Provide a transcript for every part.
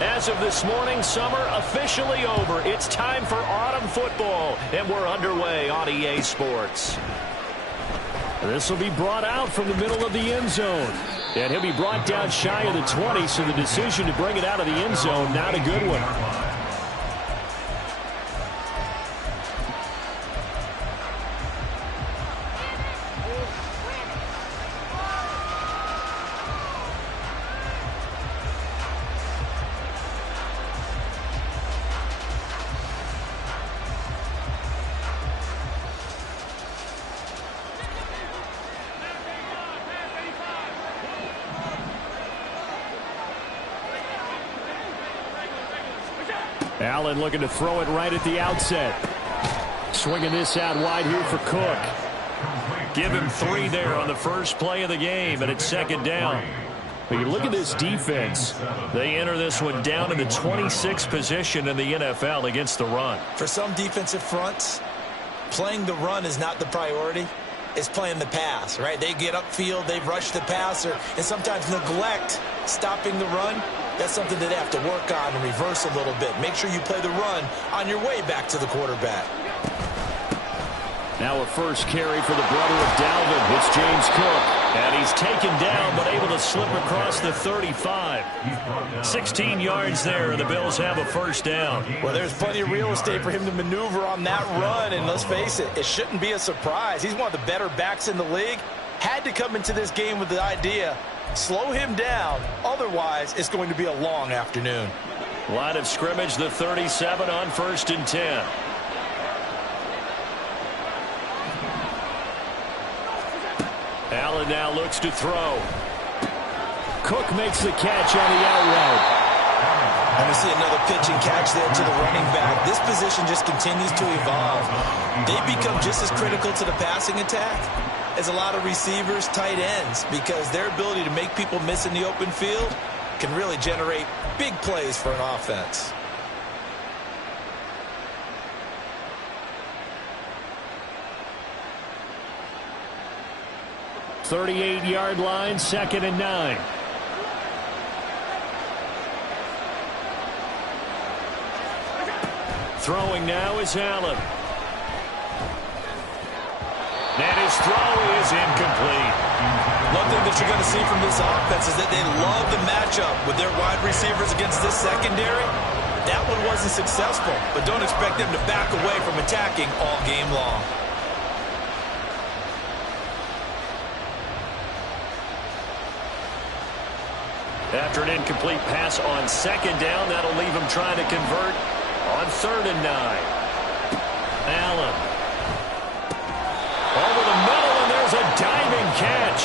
As of this morning, summer officially over. It's time for autumn football, and we're underway on EA Sports. This will be brought out from the middle of the end zone. And he'll be brought down shy of the 20, so the decision to bring it out of the end zone, not a good one. Allen looking to throw it right at the outset. Swinging this out wide here for Cook. Give him 3 there on the first play of the game, and it's second down. But you look at this defense. They enter this one down in the 26th position in the NFL against the run. For some defensive fronts, playing the run is not the priority. It's playing the pass, right? They get upfield, they rush the passer, and sometimes neglect stopping the run. That's something that they have to work on and reverse a little bit. Make sure you play the run on your way back to the quarterback. Now a first carry for the brother of Dalvin. It's James Cook. And he's taken down but able to slip across the 35. 16 yards there, and the Bills have a first down. Well, there's plenty of real estate for him to maneuver on that run, and let's face it, it shouldn't be a surprise. He's one of the better backs in the league. Had to come into this game with the idea, slow him down, otherwise it's going to be a long afternoon. Line of scrimmage, the 37 on 1st and 10. Allen now looks to throw. Cook makes the catch on the out route. And we see another pitch and catch there to the running back. This position just continues to evolve. They become just as critical to the passing attack as a lot of receivers, tight ends, because their ability to make people miss in the open field can really generate big plays for an offense. .38-yard line, 2nd and 9. Throwing now is Allen. And his throw is incomplete. One thing that you're going to see from this offense is that they love the matchup with their wide receivers against this secondary. That one wasn't successful, but don't expect them to back away from attacking all game long. After an incomplete pass on 2nd down, that'll leave him trying to convert on 3rd and 9. Allen. Over the middle, and there's a diving catch.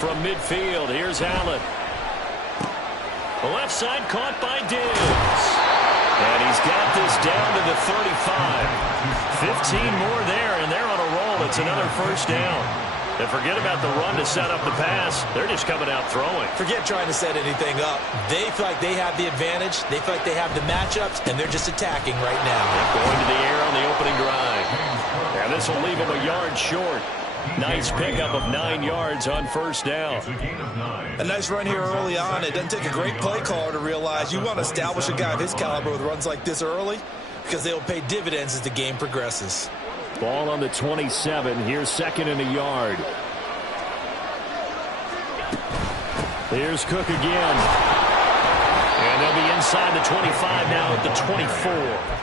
From midfield, here's Allen. The left side caught by Diggs. And he's got this down to the 35. 15 more there, and they're on a roll. It's another first down. And forget about the run to set up the pass. They're just coming out throwing. Forget trying to set anything up. They feel like they have the advantage. They feel like they have the matchups, and they're just attacking right now. Going to the air on the opening drive. And this will leave them a yard short. Nice pickup of 9 yards on 1st down. A nice run here early on. It doesn't take a great play caller to realize you want to establish a guy of his caliber with runs like this early, because they will pay dividends as the game progresses. Ball on the 27. Here's 2nd and a yard. Here's Cook again. And they'll be inside the 25 now at the 24.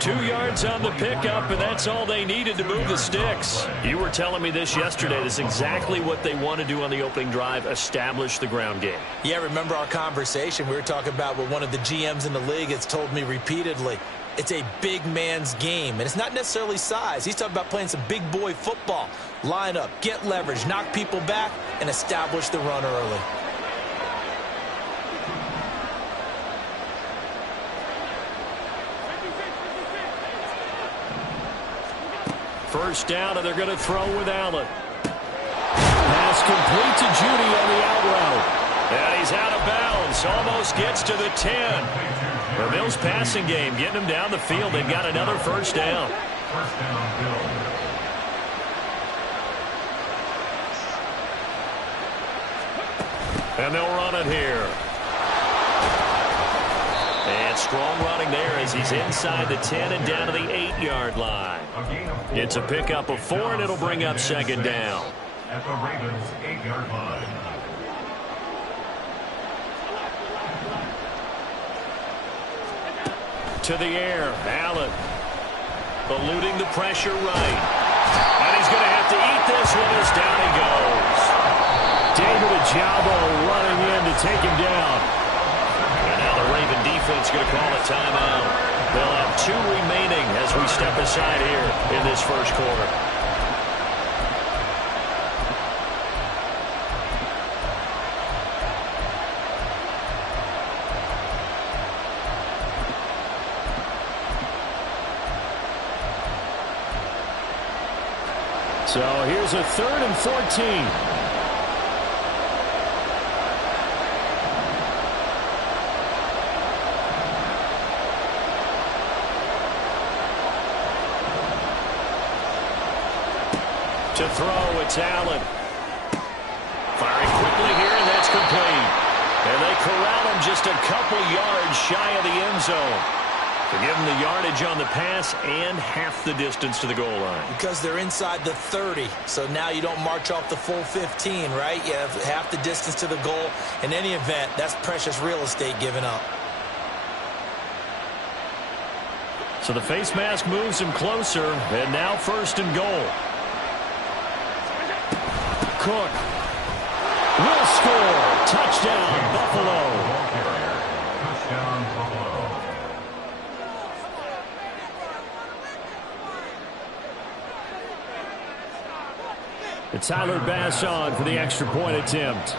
2 yards on the pickup, and that's all they needed to move the sticks. You were telling me this yesterday. This is exactly what they want to do on the opening drive, establish the ground game. Yeah, remember our conversation. We were talking about what one of the GMs in the league has told me repeatedly. It's a big man's game, and it's not necessarily size. He's talking about playing some big boy football. Line up, get leverage, knock people back, and establish the run early. First down, and they're going to throw with Allen. Pass complete to Judy on the out route. And he's out of bounds. This almost gets to the 10. The Bills passing game getting them down the field. They've got another first down. First down, Bills. And they'll run it here. And strong running there as he's inside the 10 and down to the 8-yard line. It's a pickup of 4, and it'll bring up second down. At the Ravens' 8-yard line. To the air, Allen. Eluding the pressure right. And he's going to have to eat this one as down he goes. David Ojabo running in to take him down. And now the Raven defense going to call a timeout. They'll have 2 remaining as we step aside here in this first quarter. So here's a 3rd and 14. To throw, it's Allen. Firing quickly here, and that's complete. And they corral him just a couple yards shy of the end zone. To give them the yardage on the pass and half the distance to the goal line. Because they're inside the 30, so now you don't march off the full 15, right? You have half the distance to the goal. In any event, that's precious real estate given up. So the face mask moves him closer, and now 1st and goal. Cook will score. Touchdown, Buffalo. Touchdown, Buffalo. It's Tyler Bass on for the extra point attempt.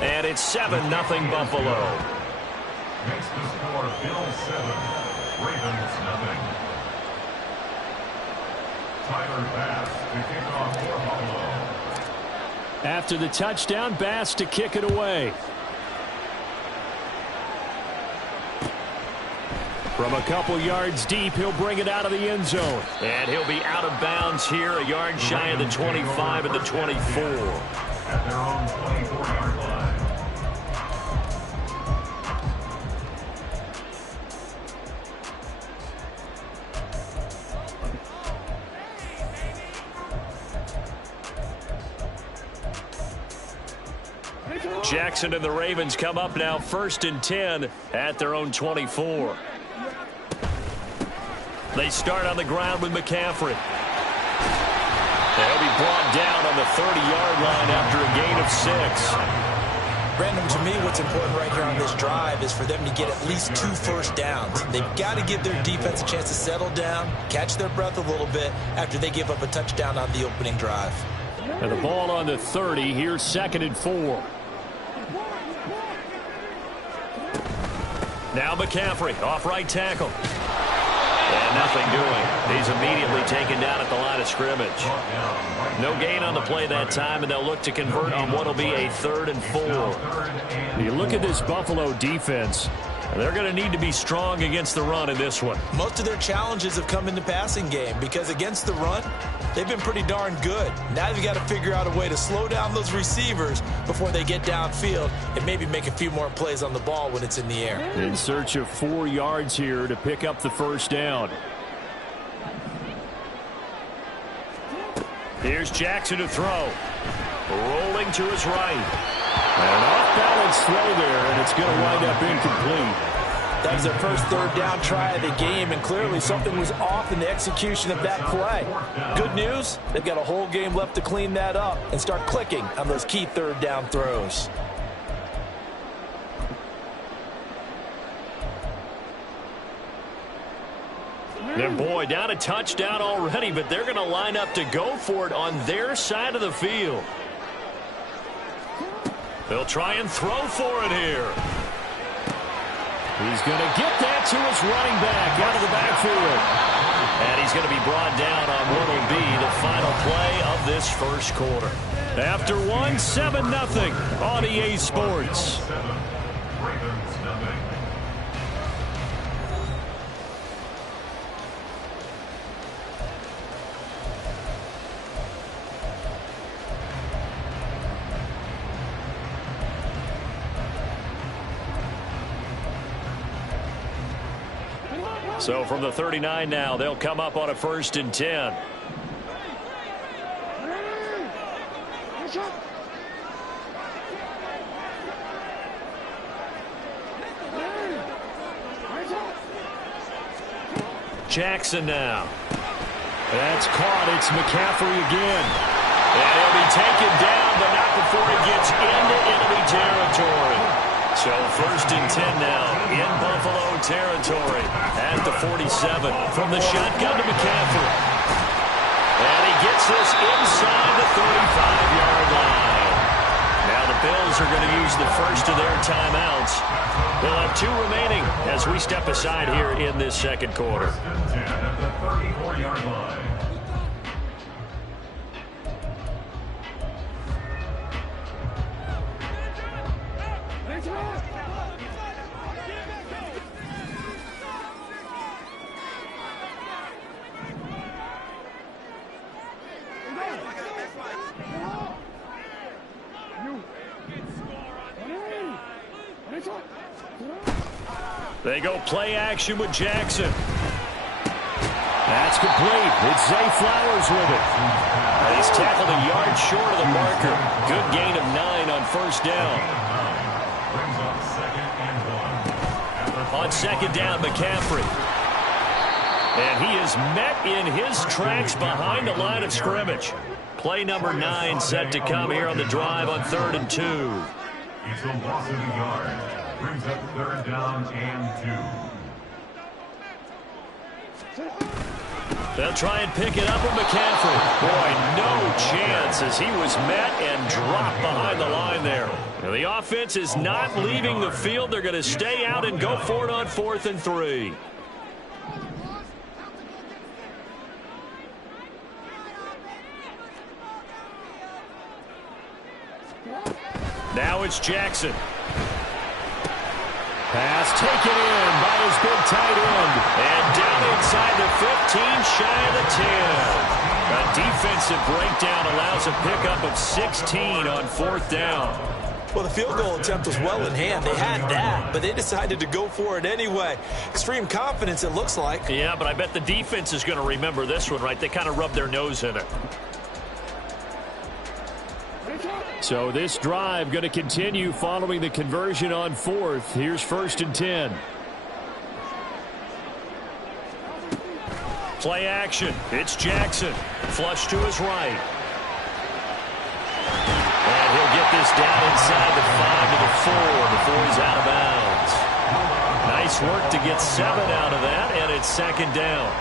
And it's 7-0 Buffalo. Makes the score Bills 7, Ravens 0. Tyler Bass to kick off for Buffalo. After the touchdown, Bass to kick it away. From a couple yards deep, he'll bring it out of the end zone. And he'll be out of bounds here, a yard shy of the 25 and the 24. At their own 24-yard line. Jackson and the Ravens come up now 1st and 10 at their own 24. They start on the ground with McCaffrey. They'll be brought down on the 30-yard line after a gain of 6. Brandon, to me, what's important right here on this drive is for them to get at least 2 first downs. They've got to give their defense a chance to settle down, catch their breath a little bit after they give up a touchdown on the opening drive. And the ball on the 30. Here's 2nd and 4. Now McCaffrey off right tackle. And nothing doing. He's immediately taken down at the line of scrimmage. No gain on the play that time, and they'll look to convert on what will be a 3rd and 4. You look at this Buffalo defense. They're going to need to be strong against the run in this one. Most of their challenges have come in the passing game because against the run, they've been pretty darn good. Now they've got to figure out a way to slow down those receivers before they get downfield and maybe make a few more plays on the ball when it's in the air. In search of 4 yards here to pick up the first down. Here's Jackson to throw. Rolling to his right. An off-balance throw there, and it's going to wind up incomplete. That was their first 3rd down try of the game, and clearly something was off in the execution of that play. Good news, they've got a whole game left to clean that up and start clicking on those key 3rd down throws. And boy, down a touchdown already, but they're going to line up to go for it on their side of the field. They'll try and throw for it here. He's going to get that to his running back out of the backfield. And he's going to be brought down on what will be the final play of this first quarter. After 7-0 on EA Sports. So from the 39 now, they'll come up on a 1st and 10. Jackson now. That's caught. It's McCaffrey again. And he'll be taken down, but not before he gets into enemy territory. So 1st and 10 now in Buffalo territory at the 47. From the shotgun to McCaffrey. And he gets this inside the 35-yard line. Now the Bills are going to use the first of their timeouts. They'll have 2 remaining as we step aside here in this second quarter. 1st and 10 at the 34-yard line. They go play action with Jackson. That's complete. It's Zay Flowers with it. And he's tackled a yard short of the marker. Good gain of 9 on 1st down. On 2nd down, McCaffrey. And he is met in his tracks behind the line of scrimmage. Play number 9 set to come here on the drive on 3rd and 2. It's a loss of a yard. Brings up 3rd down and 2. They'll try and pick it up with McCaffrey. Boy, no chance as he was met and dropped behind the line there. Now, the offense is not leaving the field. They're going to stay out and go for it on 4th and 3. Now it's Jackson. Pass taken in by his big tight end. And down inside the 15, shy of the 10. A defensive breakdown allows a pickup of 16 on 4th down. Well, the field goal attempt was well in hand. They had that, but they decided to go for it anyway. Extreme confidence, it looks like. Yeah, but I bet the defense is going to remember this one, right? They kind of rubbed their nose in it. So this drive going to continue following the conversion on 4th. Here's 1st and 10. Play action. It's Jackson. Flush to his right. And he'll get this down inside the 5 to the 4 before he's out of bounds. Nice work to get 7 out of that, and it's 2nd down.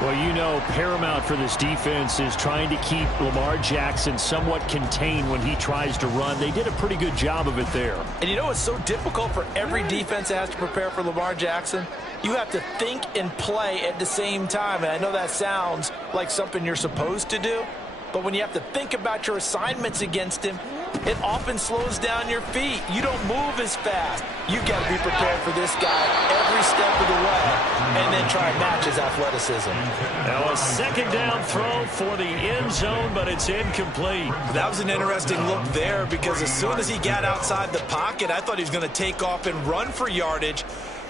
Well, you know, paramount for this defense is trying to keep Lamar Jackson somewhat contained when he tries to run. They did a pretty good job of it there. And you know it's so difficult for every defense that has to prepare for Lamar Jackson? You have to think and play at the same time. And I know that sounds like something you're supposed to do, but when you have to think about your assignments against him, it often slows down your feet. You don't move as fast. You've got to be prepared for this guy every step of the way and then try and match his athleticism. Now a 2nd down throw for the end zone, but it's incomplete. That was an interesting look there because as soon as he got outside the pocket, I thought he was going to take off and run for yardage.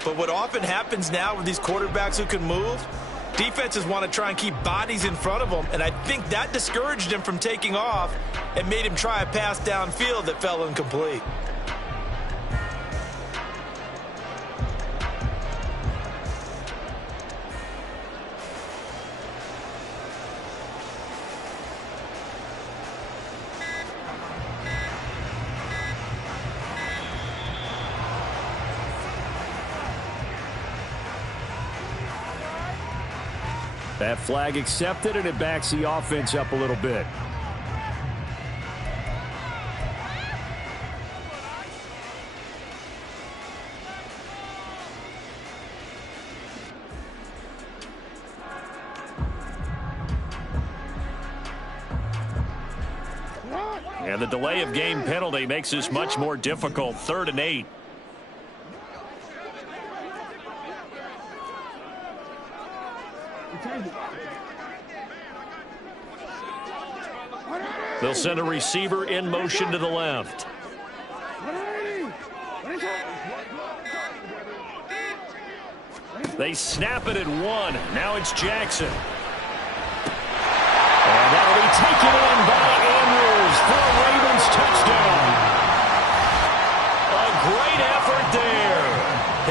But what often happens now with these quarterbacks who can move, defenses want to try and keep bodies in front of them, and I think that discouraged him from taking off and made him try a pass downfield that fell incomplete. That flag accepted, and it backs the offense up a little bit. And the delay of game penalty makes this much more difficult. 3rd and 8. They'll send a receiver in motion to the left. They snap it at 1. Now it's Jackson. And that'll be taken in by Andrews for a Ravens touchdown. A great effort there.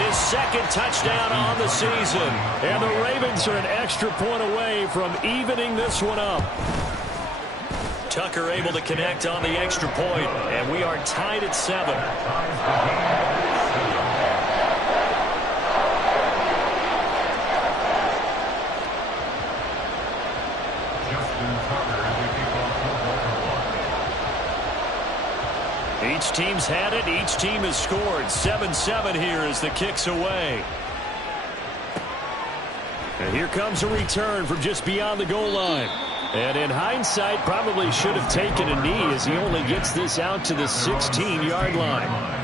His 2nd touchdown on the season. And the Ravens are an extra point away from evening this one up. Tucker able to connect on the extra point, and we are tied at 7. Each team's had it. Each team has scored. 7-7 here as the kick's away. And here comes a return from just beyond the goal line. And in hindsight, probably should have taken a knee as he only gets this out to the 16-yard line.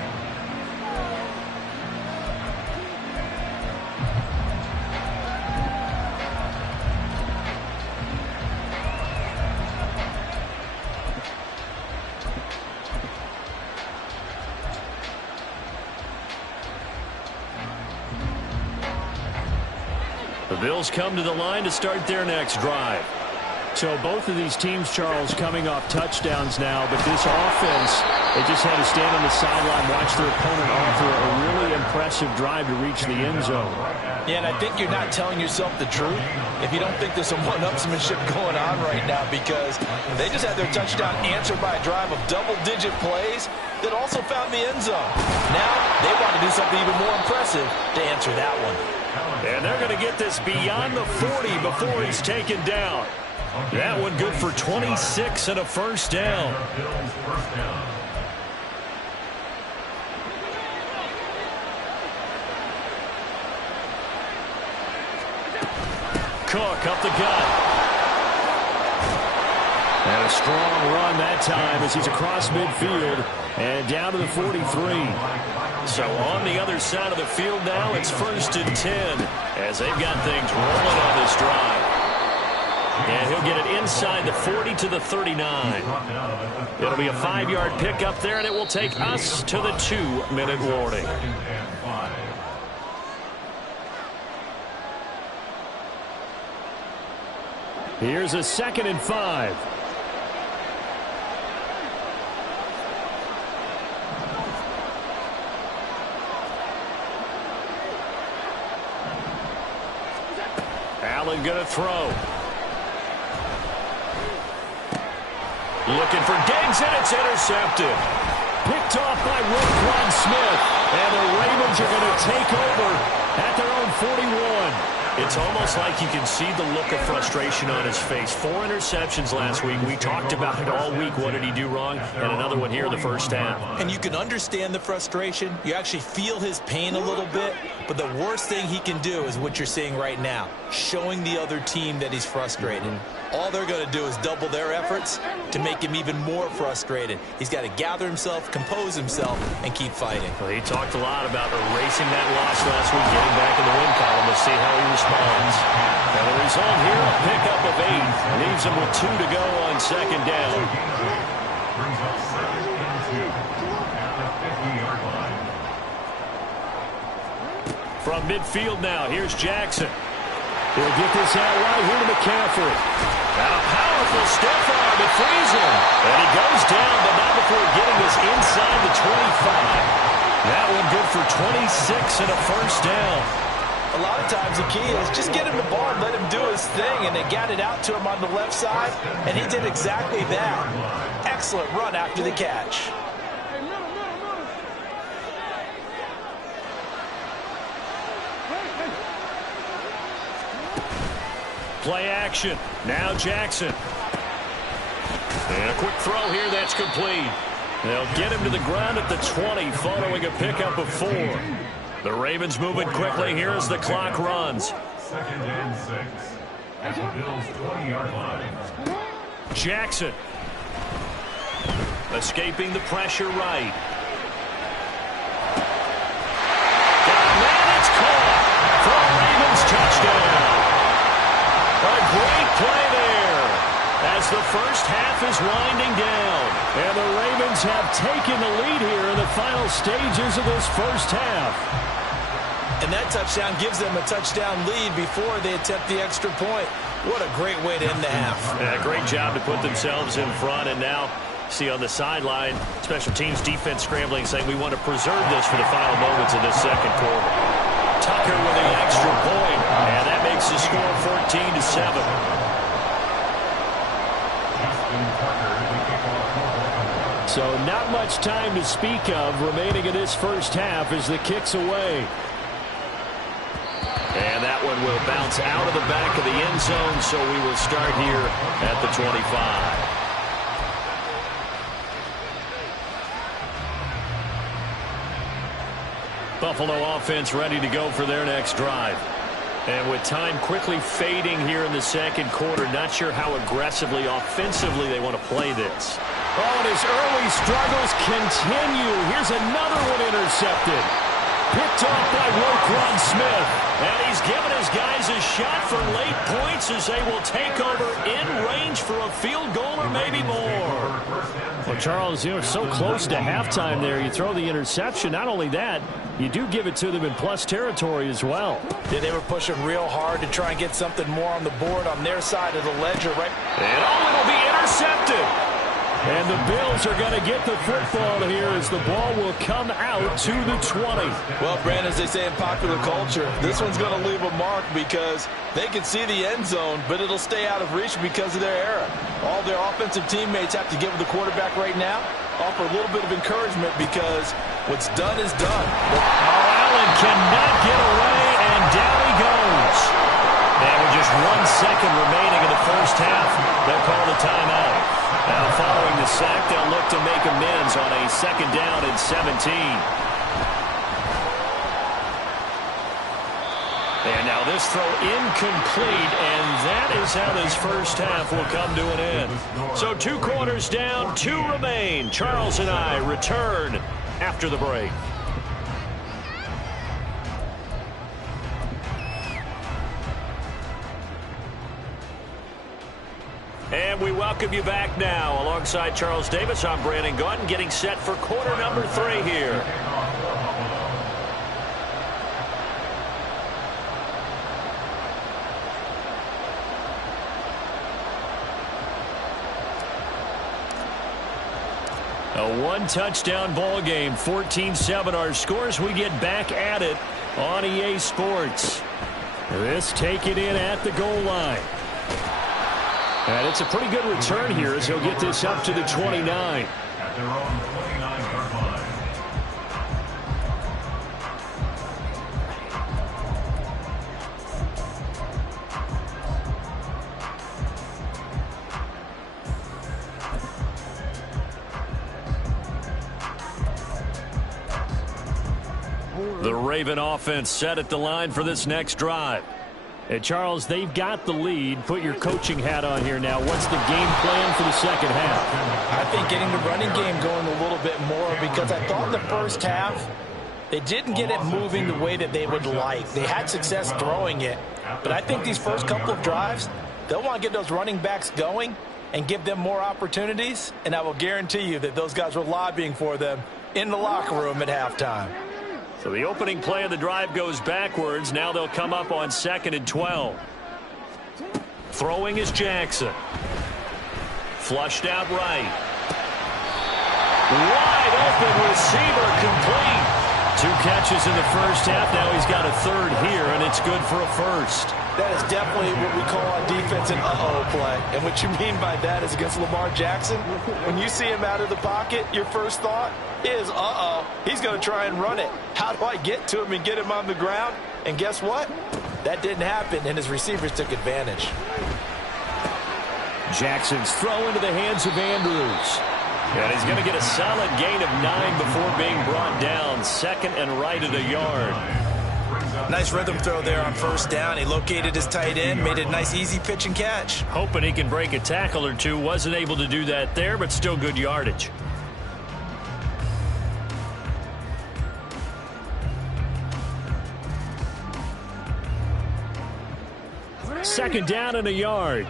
The Bills come to the line to start their next drive. So both of these teams, Charles, coming off touchdowns now, but this offense, they just had to stand on the sideline, watch their opponent offer a really impressive drive to reach the end zone. Yeah, and I think you're not telling yourself the truth if you don't think there's some one-upsmanship going on right now, because they just had their touchdown answered by a drive of double-digit plays that also found the end zone. Now they want to do something even more impressive to answer that one. And they're going to get this beyond the 40 before he's taken down. That one good for 26 and a first down. Cook up the gut. And a strong run that time as he's across midfield and down to the 43. So on the other side of the field now, it's 1st and 10 as they've got things rolling on this drive. And he'll get it inside the 40 to the 39. It'll be a 5-yard pickup there, and it will take us to the 2-minute warning. Here's a 2nd and 5. Allen going to throw. Looking for Diggs, and it's intercepted. Picked off by Roquan Smith. And the Ravens are going to take over at their own 41. It's almost like you can see the look of frustration on his face. 4 interceptions last week. We talked about it all week. What did he do wrong? And another one here in the first half. And you can understand the frustration. You actually feel his pain a little bit. But the worst thing he can do is what you're seeing right now, showing the other team that he's frustrated. All they're going to do is double their efforts to make him even more frustrated. He's got to gather himself, compose himself, and keep fighting. Well, he talked a lot about erasing that loss last week, getting back in the win column. Let's see how he responds. And the result here, a pickup of 8. Leaves him with 2 to go on 2nd down. Brings up 7 and 2 at the 50-yard line. From midfield now, here's Jackson. He'll get this out right here to McCaffrey. And a powerful stiff arm. It frees him. And he goes down, but not before getting this inside the 25. That one good for 26 and a first down. A lot of times the key is just get him the ball and let him do his thing, and they got it out to him on the left side, and he did exactly that. Excellent run after the catch. Play action. Now Jackson. And a quick throw here that's complete. They'll get him to the ground at the 20 following a pickup of 4. The Ravens moving quickly here as the clock runs. 2nd and 6 at the Bills' 20-yard line. Jackson. Escaping the pressure right. And it's caught for a Ravens touchdown. A great play there as the first half is winding down. And the Ravens have taken the lead here in the final stages of this first half. And that touchdown gives them a touchdown lead before they attempt the extra point. What a great way to end the half. Yeah, great job to put themselves in front. And now, see on the sideline, special teams defense scrambling, saying we want to preserve this for the final moments of this second quarter. Tucker with the extra point, and that makes the score 14-7. So not much time to speak of remaining in this first half as the kick's away. And that one will bounce out of the back of the end zone, so we will start here at the 25. Buffalo offense ready to go for their next drive. And with time quickly fading here in the second quarter, not sure how aggressively, offensively they want to play this. Oh, and his early struggles continue. Here's another one intercepted. Picked off by Roquan Smith. And he's given his guys a shot for late points as they will take over in range for a field goal or maybe more. Well, Charles, you know, so close to halftime there. You throw the interception. Not only that, you do give it to them in plus territory as well. Yeah, they were pushing real hard to try and get something more on the board on their side of the ledger, right? And oh, it'll be intercepted. And the Bills are going to get the football here as the ball will come out to the 20. Well, Brandon, as they say in popular culture, this one's going to leave a mark because they can see the end zone, but it'll stay out of reach because of their error. All their offensive teammates have to give the quarterback right now, offer a little bit of encouragement because what's done is done. Allen cannot get away, and down he goes. And with just 1 second remaining in the first half, they'll call the timeout. Now, following the sack, they'll look to make amends on a second down and 17. And now this throw incomplete, and that is how this first half will come to an end. So 2 quarters down, 2 remain. Charles and I return after the break. And we welcome you back now. Alongside Charles Davis, I'm Brandon Gaudin, getting set for quarter number 3 here. A 1-touchdown ball game, 14-7 our scores. We get back at it on EA Sports. This taken in at the goal line. And it's a pretty good return here as he'll get this up to the 29. At their own 29-yard line. The Raven offense set at the line for this next drive. And Charles, they've got the lead. Put your coaching hat on here now. What's the game plan for the second half? I think getting the running game going a little bit more because I thought in the first half they didn't get it moving the way that they would like. They had success throwing it. But I think these first couple of drives, they'll want to get those running backs going and give them more opportunities. And I will guarantee you that those guys were lobbying for them in the locker room at halftime. So the opening play of the drive goes backwards. Now they'll come up on 2nd and 12. Throwing is Jackson. Flushed out right. Wide open receiver complete. 2 catches in the first half. Now he's got a 3rd here, and it's good for a 1st. That is definitely what we call on defense an uh-oh play. And what you mean by that is against Lamar Jackson, when you see him out of the pocket, your first thought is, uh-oh, he's going to try and run it. How do I get to him and get him on the ground? And guess what? That didn't happen, and his receivers took advantage. Jackson's throw into the hands of Andrews. And he's going to get a solid gain of 9 before being brought down. 2nd and right at a yard. Nice rhythm throw there on 1st down. He located his tight end, made a nice easy pitch and catch. Hoping he can break a tackle or two. Wasn't able to do that there, but still good yardage. Second down and a yard.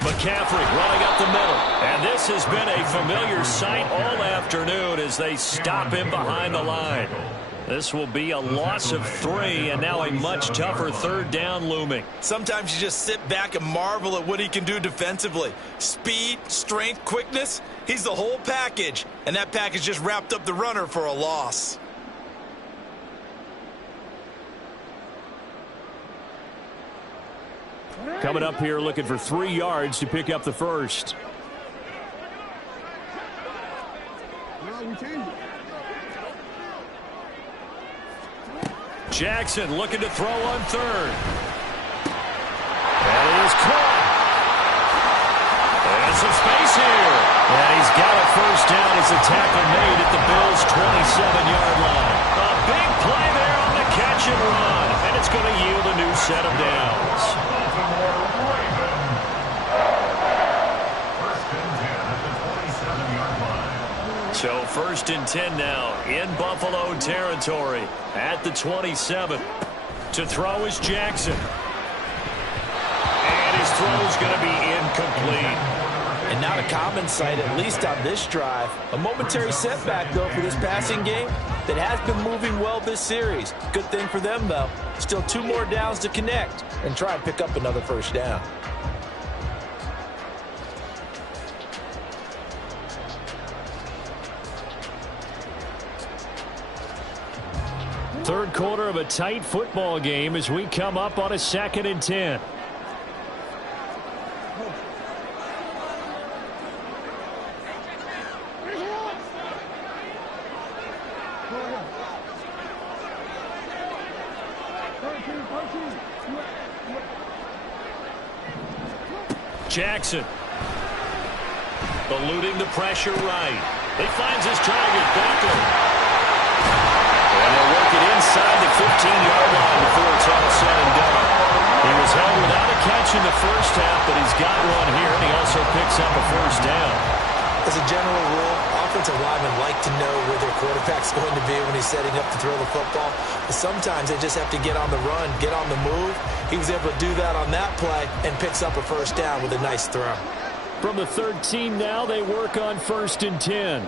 McCaffrey running up the middle. And this has been a familiar sight all afternoon as they stop him behind the line. This will be a loss of 3, and now a much tougher third down looming. Sometimes you just sit back and marvel at what he can do defensively. Speed, strength, quickness, he's the whole package. And that package just wrapped up the runner for a loss. Coming up here looking for 3 yards to pick up the first. Jackson looking to throw on third. That is caught. And some space here. And he's got a first down as a tackle made at the Bills' 27-yard line. A big play there on the catch and run. And it's going to yield a new set of downs. So first and 10 now in Buffalo territory at the 27. To throw is Jackson. And his throw is going to be incomplete. And not a common sight, at least on this drive. A momentary setback, though, for this passing game that has been moving well this series. Good thing for them, though. Still 2 more downs to connect and try and pick up another first down. Third quarter of a tight football game as we come up on a 2nd and 10. Jackson eluding the pressure right. He finds his target, Beckley. And they'll work it inside the 15-yard line before it's all said and done. He was held without a catch in the first half, but he's got one here, and he also picks up a first down. As a general rule, offensive linemen like to know where their quarterback's going to be when he's setting up to throw the football. But sometimes they just have to get on the run, get on the move. He was able to do that on that play and picks up a first down with a nice throw. From the 13 now, they work on 1st and 10.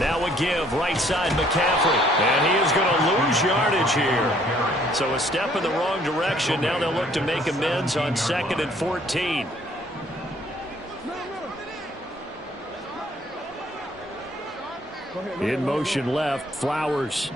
Now a give, right side McCaffrey. And he is going to lose yardage here. So a step in the wrong direction. Now they'll look to make amends on 2nd and 14. In motion left, Flowers.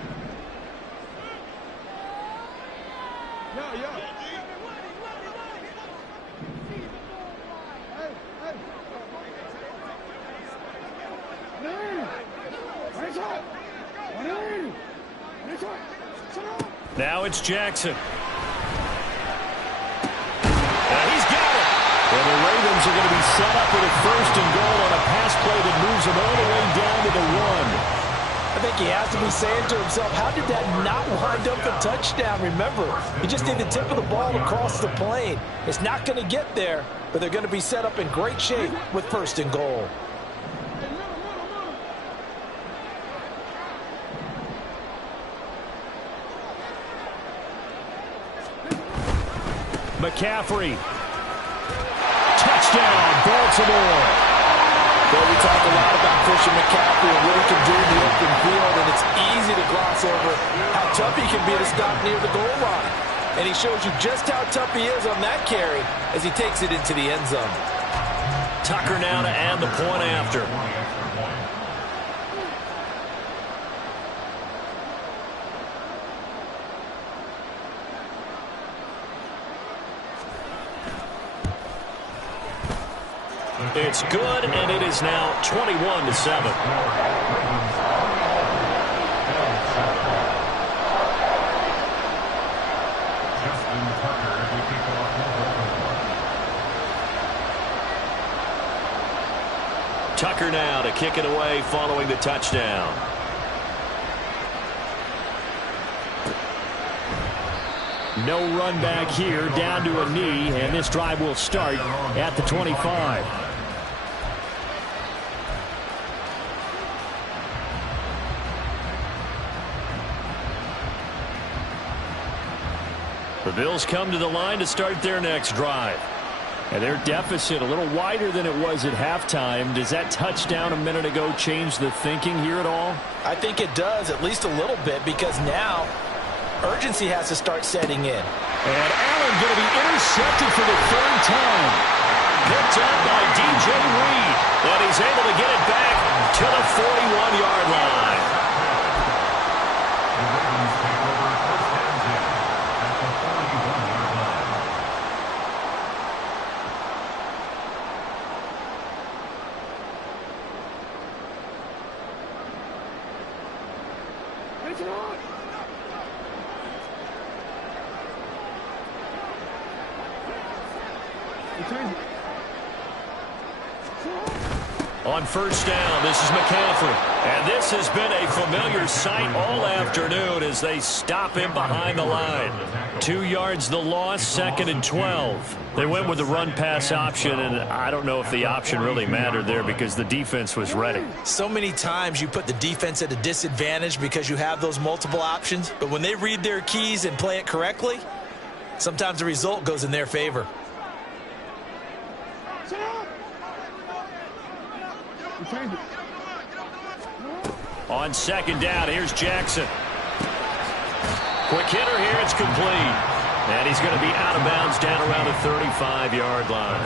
Now it's Jackson. He's got it. And the Ravens are going to be set up with a 1st and goal on a pass play that moves them all the way down to the 1. I think he has to be saying to himself, how did that not wind up a touchdown? Remember, he just did the tip of the ball across the plane. It's not going to get there, but they're going to be set up in great shape with 1st and goal. McCaffrey. Touchdown, Baltimore. Well, we talk a lot about Christian McCaffrey and what he can do in the open field, and it's easy to gloss over how tough he can be to stop near the goal line. And he shows you just how tough he is on that carry as he takes it into the end zone. Tucker now to add the point after. It's good, and it is now 21-7. Tucker now to kick it away following the touchdown. No run back here, down to a knee, and this drive will start at the 25. The Bills come to the line to start their next drive. And their deficit a little wider than it was at halftime. Does that touchdown a minute ago change the thinking here at all? I think it does, at least a little bit, because now urgency has to start setting in. And Allen going to be intercepted for the third time. Picked up by DJ Reed. And he's able to get it back to the 41-yard line. The Ravens take over first and 10 at the 41-yard line. On first down, this is McCaffrey. And this has been a familiar sight all afternoon as they stop him behind the line. 2 yards the loss, 2nd and 12. They went with the run-pass option, and I don't know if the option really mattered there because the defense was ready. So many times you put the defense at a disadvantage because you have those multiple options, but when they read their keys and play it correctly, sometimes the result goes in their favor. On second down, here's Jackson. Quick hitter here, it's complete. And he's going to be out of bounds down around the 35-yard line.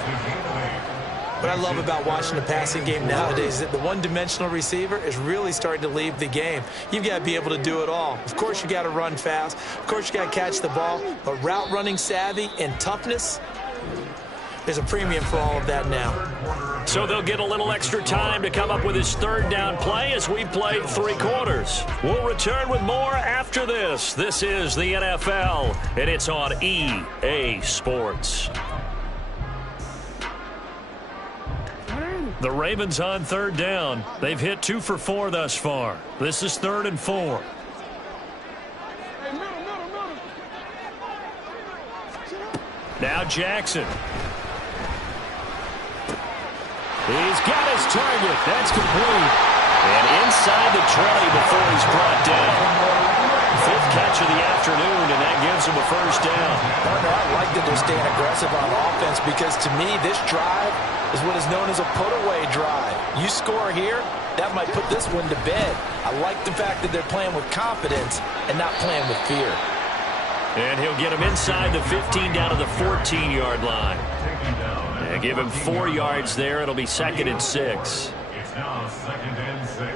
What I love about watching the passing game nowadays is that the one-dimensional receiver is really starting to leave the game. You've got to be able to do it all. Of course, you got to run fast. Of course, you got to catch the ball. But route running savvy and toughness, there's a premium for all of that now. So they'll get a little extra time to come up with his third down play as we played 3 quarters. We'll return with more after this. This is the NFL, and it's on EA Sports. The Ravens on third down. They've hit 2 for 4 thus far. This is 3rd and 4. Now Jackson. He's got his target. That's complete. And inside the 20 before he's brought down. 5th catch of the afternoon, and that gives him a first down. Partner, I like that they're staying aggressive on offense because, to me, this drive is what is known as a put-away drive. You score here, that might put this one to bed. I like the fact that they're playing with confidence and not playing with fear. And he'll get him inside the 15 down to the 14-yard line. And give him 4 yards there. It'll be 2nd and 6. It's now 2nd and 6.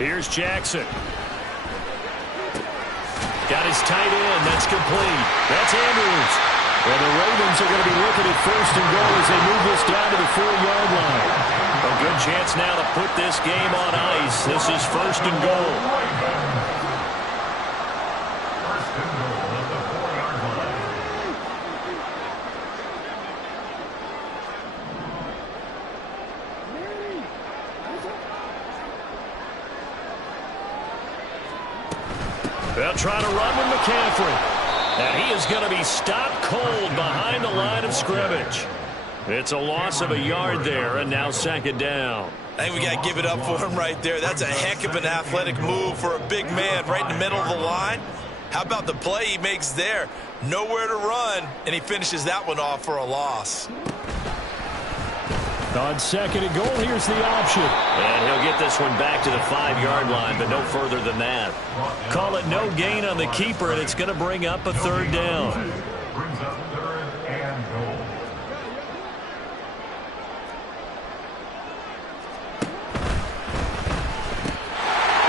Here's Jackson. Got his tight end. That's complete. That's Andrews. And the Ravens are going to be looking at 1st and goal as they move this down to the 4-yard line. A good chance now to put this game on ice. This is 1st and goal. 1st and goal at the 4-yard line. They'll try to run with McCaffrey. And he is going to be stopped cold behind the line of scrimmage. It's a loss of a yard there, and now 2nd down. I think we got to give it up for him right there. That's a heck of an athletic move for a big man right in the middle of the line. How about the play he makes there? Nowhere to run, and he finishes that one off for a loss. On 2nd and goal, here's the option. And he'll get this one back to the 5-yard line, but no further than that. Call it no gain on the keeper, and it's going to bring up a 3rd down. Brings up 3rd and goal.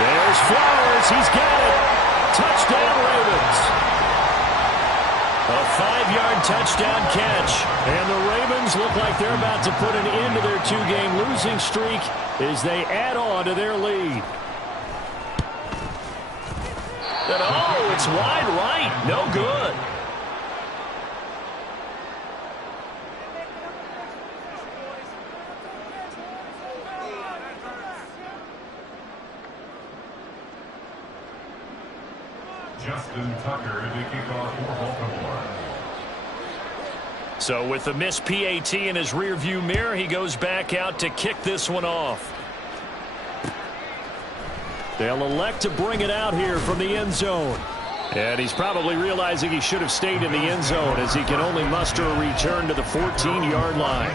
There's Flowers. He's got it. Touchdown, Ravens. A 5-yard touchdown catch. And the Ravens look like they're about to put an end to their 2-game losing streak as they add on to their lead. And oh, it's wide right. No good. Preston Tucker to kick off for Baltimore. So with the missed PAT in his rearview mirror, he goes back out to kick this one off. They'll elect to bring it out here from the end zone. And he's probably realizing he should have stayed in the end zone as he can only muster a return to the 14-yard line.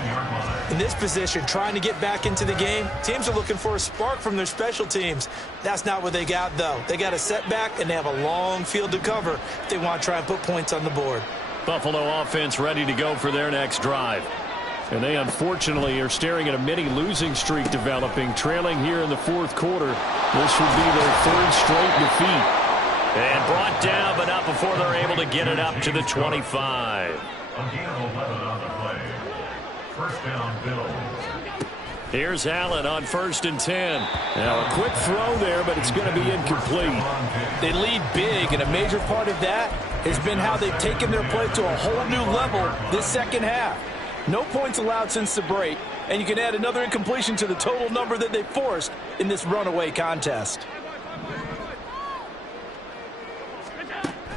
In this position, trying to get back into the game, teams are looking for a spark from their special teams. That's not what they got, though. They got a setback, and they have a long field to cover if they want to try and put points on the board. Buffalo offense ready to go for their next drive. And they unfortunately are staring at a mini losing streak developing, trailing here in the fourth quarter. This would be their third straight defeat. And brought down, but not before they're able to get it up to the 25. A gain of 11 on the play. First down, Bills. Here's Allen on 1st and 10. Now a quick throw there, but it's going to be incomplete. They lead big, and a major part of that has been how they've taken their play to a whole new level this second half. No points allowed since the break, and you can add another incompletion to the total number that they forced in this runaway contest.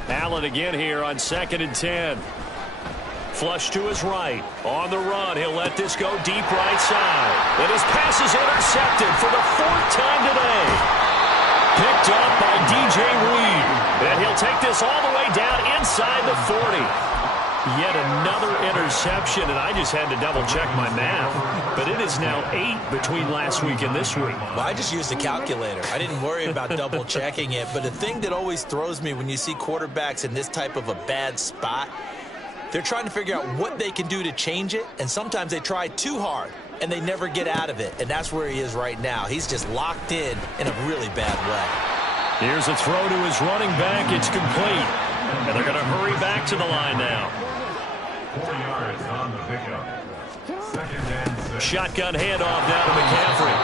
Allen again here on 2nd and 10. Flush to his right. On the run, he'll let this go deep right side. And his pass is intercepted for the 4th time today. Picked up by DJ Reed. And he'll take this all the way down inside the 40. Yet another interception, and I just had to double-check my math. But it is now 8 between last week and this week. Well, I just used a calculator. I didn't worry about double-checking it. But the thing that always throws me when you see quarterbacks in this type of a bad spot, they're trying to figure out what they can do to change it, and sometimes they try too hard, and they never get out of it. And that's where he is right now. He's just locked in a really bad way. Here's a throw to his running back. It's complete. And they're going to hurry back to the line now. 4 yards on the pickup. 2nd and 6. Shotgun handoff down to McCaffrey.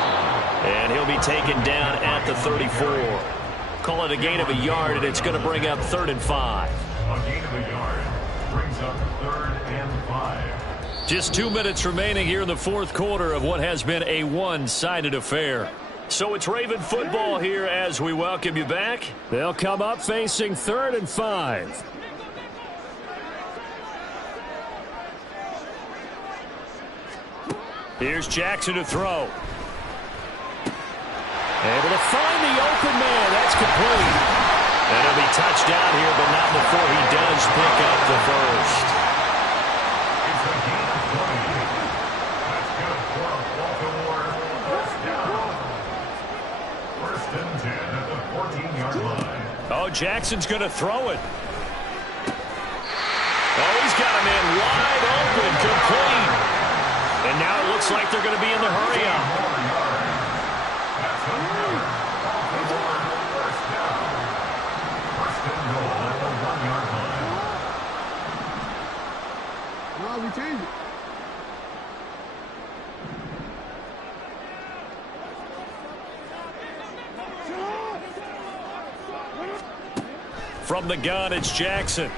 And he'll be taken down at the 34. Call it a gain of a yard, and it's going to bring up 3rd and 5. A gain of a yard brings up 3rd and 5. Just 2 minutes remaining here in the fourth quarter of what has been a one-sided affair. So it's Raven football here as we welcome you back. They'll come up facing 3rd and 5. Here's Jackson to throw. Able to find the open man. That's complete. And he'll be touched down here, but not before he does pick up the first. It's a gain of 20. That's good for a Baltimore first down. 1st and 10 at the 14-yard line. Oh, Jackson's going to throw it. Oh, he's got him in wide open, complete. And now it looks like they're going to be in the hurry-up. From the gun, it's Jackson.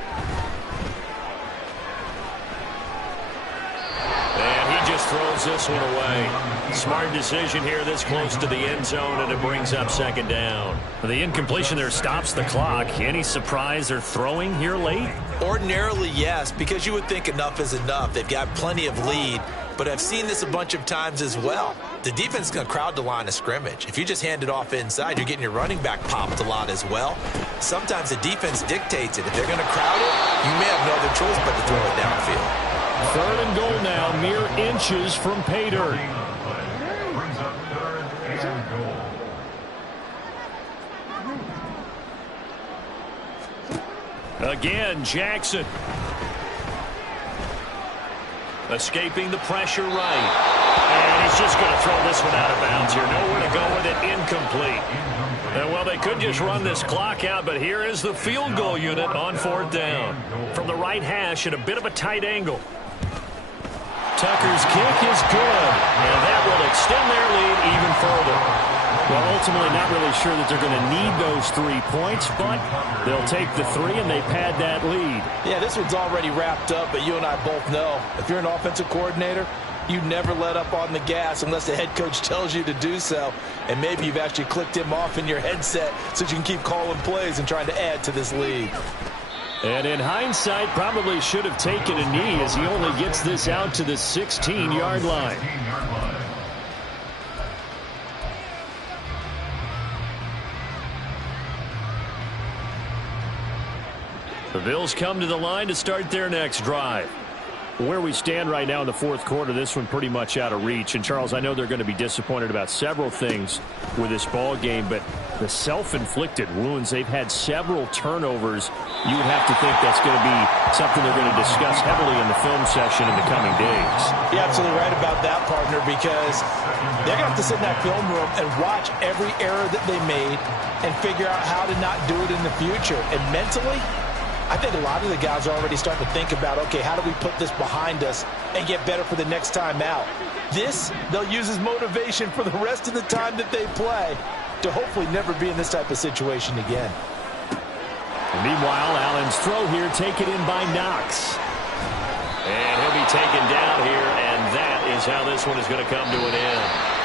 And he just throws this one away. Smart decision here this close to the end zone, and it brings up 2nd down. The incompletion there stops the clock. Any surprise they're throwing here late? Ordinarily, yes, because you would think enough is enough. They've got plenty of lead, but I've seen this a bunch of times as well. The defense is going to crowd the line of scrimmage. If you just hand it off inside, you're getting your running back popped a lot as well. Sometimes the defense dictates it. If they're going to crowd it, you may have no other choice but to throw it downfield. 3rd and goal now, mere inches from pay dirt. Brings up 3rd and goal. Again, Jackson. Escaping the pressure right. And he's just going to throw this one out of bounds here. Nowhere to go with it, incomplete. Well, they could just run this clock out, but here is the field goal unit on 4th down. From the right hash at a bit of a tight angle. Tucker's kick is good, and that will extend their lead even further. Well, ultimately not really sure that they're going to need those 3 points, but they'll take the 3 and they pad that lead. Yeah, this one's already wrapped up, but you and I both know if you're an offensive coordinator, You never let up on the gas unless the head coach tells you to do so. And maybe you've actually clicked him off in your headset so you can keep calling plays and trying to add to this lead. And in hindsight, probably should have taken a knee as he only gets this out to the 16-yard line. The Bills come to the line to start their next drive. Where we stand right now in the fourth quarter, this one pretty much out of reach. And, Charles, I know they're going to be disappointed about several things with this ball game, but the self-inflicted wounds, they've had several turnovers. You would have to think that's going to be something they're going to discuss heavily in the film session in the coming days. You're absolutely right about that, partner, because they're going to have to sit in that film room and watch every error that they made and figure out how to not do it in the future. And mentally, I think a lot of the guys are already starting to think about, okay, how do we put this behind us and get better for the next time out? This, they'll use as motivation for the rest of the time that they play to hopefully never be in this type of situation again. Meanwhile, Allen's throw here taken in by Knox. And he'll be taken down here, and that is how this one is going to come to an end.